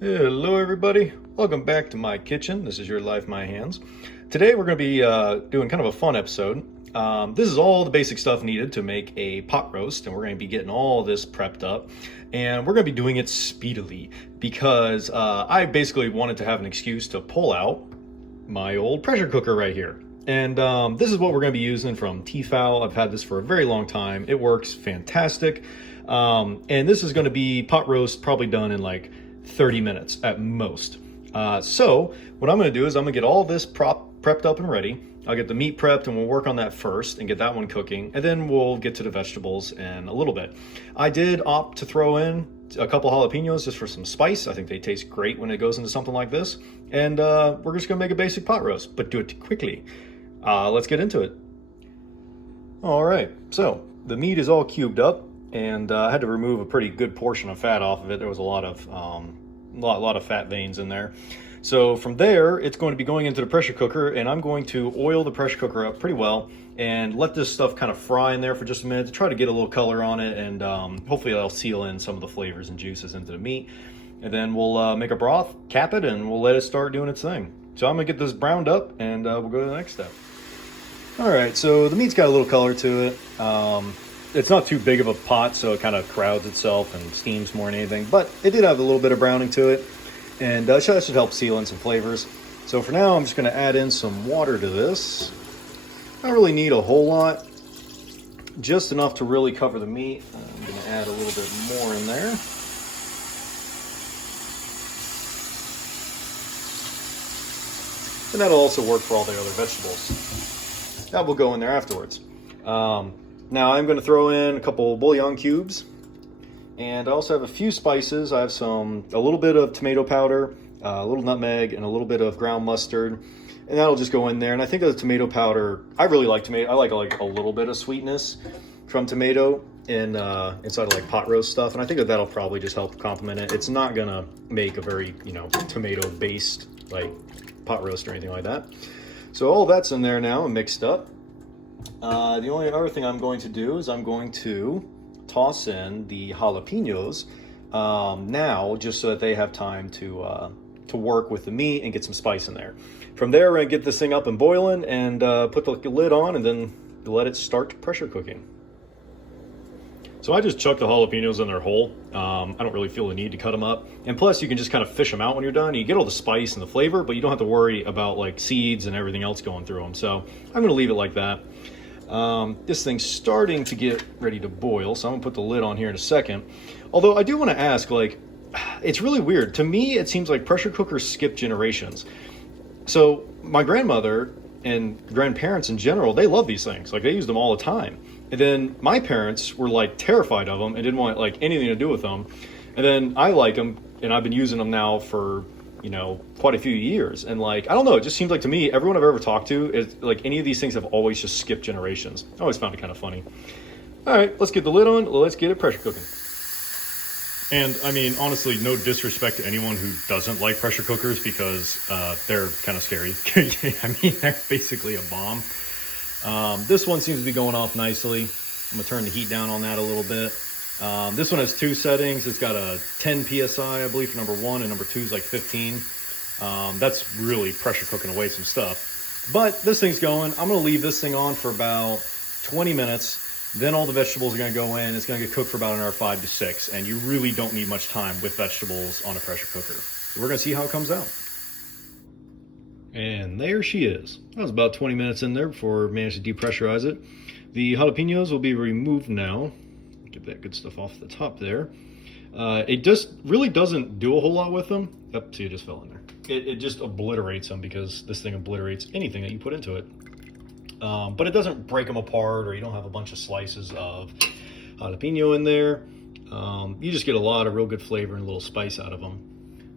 Hello everybody, welcome back to my kitchen. This is your life, my hands. Today we're going to be doing kind of a fun episode. This is all the basic stuff needed to make a pot roast, and we're going to be getting all this prepped up, and we're going to be doing it speedily because I basically wanted to have an excuse to pull out my old pressure cooker right here. And this is what we're going to be using from Tefal. I've had this for a very long time. It works fantastic. And this is going to be pot roast probably done in like 30 minutes at most. So what I'm going to do is I'm going to get all this prepped up and ready. I'll get the meat prepped and we'll work on that first and get that one cooking. And then we'll get to the vegetables in a little bit. I did opt to throw in a couple jalapenos just for some spice. I think they taste great when it goes into something like this. And we're just going to make a basic pot roast, but do it quickly. Let's get into it. All right, so the meat is all cubed up, and I had to remove a pretty good portion of fat off of it. There was a lot of fat veins in there. So from there, it's going to be going into the pressure cooker, and I'm going to oil the pressure cooker up pretty well and let this stuff kind of fry in there for just a minute to try to get a little color on it, and hopefully that'll seal in some of the flavors and juices into the meat. And then we'll make a broth, cap it, and we'll let it start doing its thing. So I'm gonna get this browned up, and we'll go to the next step. All right, so the meat's got a little color to it. It's not too big of a pot, so it kind of crowds itself and steams more than anything, but it did have a little bit of browning to it, and that should help seal in some flavors. So for now, I'm just gonna add in some water to this. I don't really need a whole lot, just enough to really cover the meat. I'm gonna add a little bit more in there. And that'll also work for all the other vegetables. That will go in there afterwards. Now I'm going to throw in a couple bouillon cubes, and I also have a few spices. I have a little bit of tomato powder, a little nutmeg, and a little bit of ground mustard, and that'll just go in there. And I think the tomato powder, I really like tomato. I like a little bit of sweetness from tomato inside of like pot roast stuff, and I think that'll probably just help complement it. It's not gonna make a very tomato based like pot roast or anything like that. So all that's in there now and mixed up. The only other thing I'm going to do is I'm going to toss in the jalapenos now, just so that they have time to work with the meat and get some spice in there. From there, we're gonna get this thing up and boiling and put the lid on and then let it start pressure cooking. So I just chuck the jalapenos in their whole. I don't really feel the need to cut them up. And plus you can just kind of fish them out when you're done. You get all the spice and the flavor, but you don't have to worry about like seeds and everything else going through them. So I'm gonna leave it like that. This thing's starting to get ready to boil, so I'm gonna put the lid on here in a second. Although I do wanna ask, like, it's really weird. To me, it seems like pressure cookers skip generations. So my grandmother and grandparents in general, they love these things. Like they use them all the time. And then my parents were like terrified of them and didn't want like anything to do with them. And then I like them, and I've been using them now for quite a few years. And like I don't know, it just seems like to me everyone I've ever talked to is like any of these things have always just skipped generations. I always found it kind of funny. All right, let's get the lid on. Let's get it pressure cooking. And I mean, honestly, no disrespect to anyone who doesn't like pressure cookers because they're kind of scary. I mean, they're basically a bomb. This one seems to be going off nicely. I'm gonna turn the heat down on that a little bit. This one has two settings. It's got a 10 PSI, I believe, for number 1, and number 2 is like 15. That's really pressure cooking away some stuff. But this thing's going. I'm gonna leave this thing on for about 20 minutes. Then all the vegetables are gonna go in. It's gonna get cooked for about another 5 to 6. And you really don't need much time with vegetables on a pressure cooker. So we're gonna see how it comes out. And there she is. That was about 20 minutes in there before I managed to depressurize it. The jalapenos will be removed now. Get that good stuff off the top there. It just really doesn't do a whole lot with them. Up, see, it just fell in there. It just obliterates them because this thing obliterates anything that you put into it. But it doesn't break them apart, or you don't have a bunch of slices of jalapeno in there. You just get a lot of real good flavor and a little spice out of them.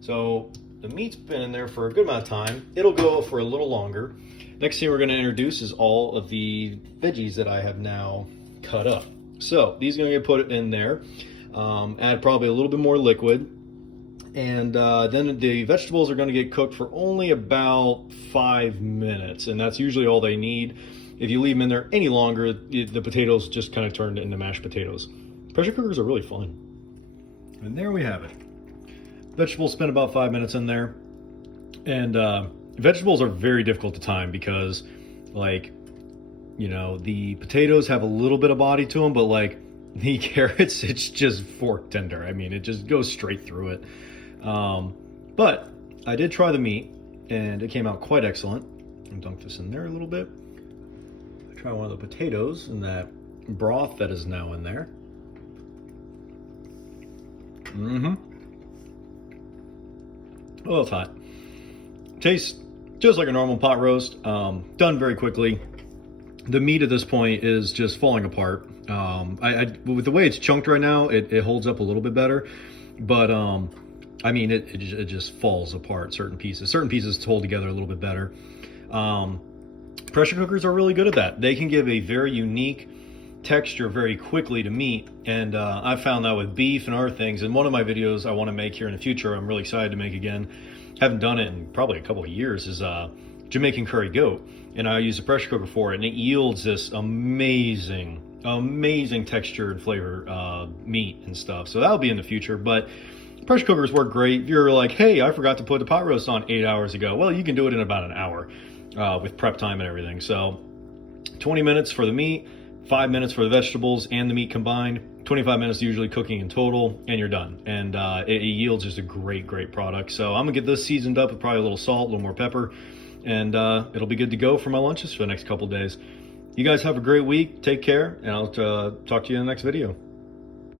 So the meat's been in there for a good amount of time. It'll go for a little longer. Next thing we're going to introduce is all of the veggies that I have now cut up. So these are going to get put in there. Add probably a little bit more liquid. And then the vegetables are going to get cooked for only about 5 minutes. And that's usually all they need. If you leave them in there any longer, the potatoes just kind of turn into mashed potatoes. Pressure cookers are really fun. And there we have it. Vegetables spend about 5 minutes in there. And vegetables are very difficult to time because, like, you know, the potatoes have a little bit of body to them, but like the carrots, it's just fork tender. I mean, it just goes straight through it. But I did try the meat, and it came out quite excellent. I'll dunk this in there a little bit. I try one of the potatoes and that broth that is now in there. Oh, it's hot. Tastes just like a normal pot roast, done very quickly. The meat at this point is just falling apart. With the way it's chunked right now, it holds up a little bit better, but I mean, it just falls apart. Certain pieces hold together a little bit better. Pressure cookers are really good at that. They can give a very unique texture very quickly to meat, and I've found that with beef and other things. And one of my videos I want to make here in the future, I'm really excited to make again, haven't done it in probably a couple of years, is Jamaican curry goat, and I use a pressure cooker for it, and it yields this amazing texture and flavor meat and stuff. So that'll be in the future. But pressure cookers work great. If you're like, hey, I forgot to put the pot roast on 8 hours ago, well, you can do it in about an hour with prep time and everything. So 20 minutes for the meat, 5 minutes for the vegetables and the meat combined, 25 minutes usually cooking in total, and you're done. And it yields just a great product. So I'm gonna get this seasoned up with probably a little salt, a little more pepper, and it'll be good to go for my lunches for the next couple days. You guys have a great week. Take care, and I'll talk to you in the next video.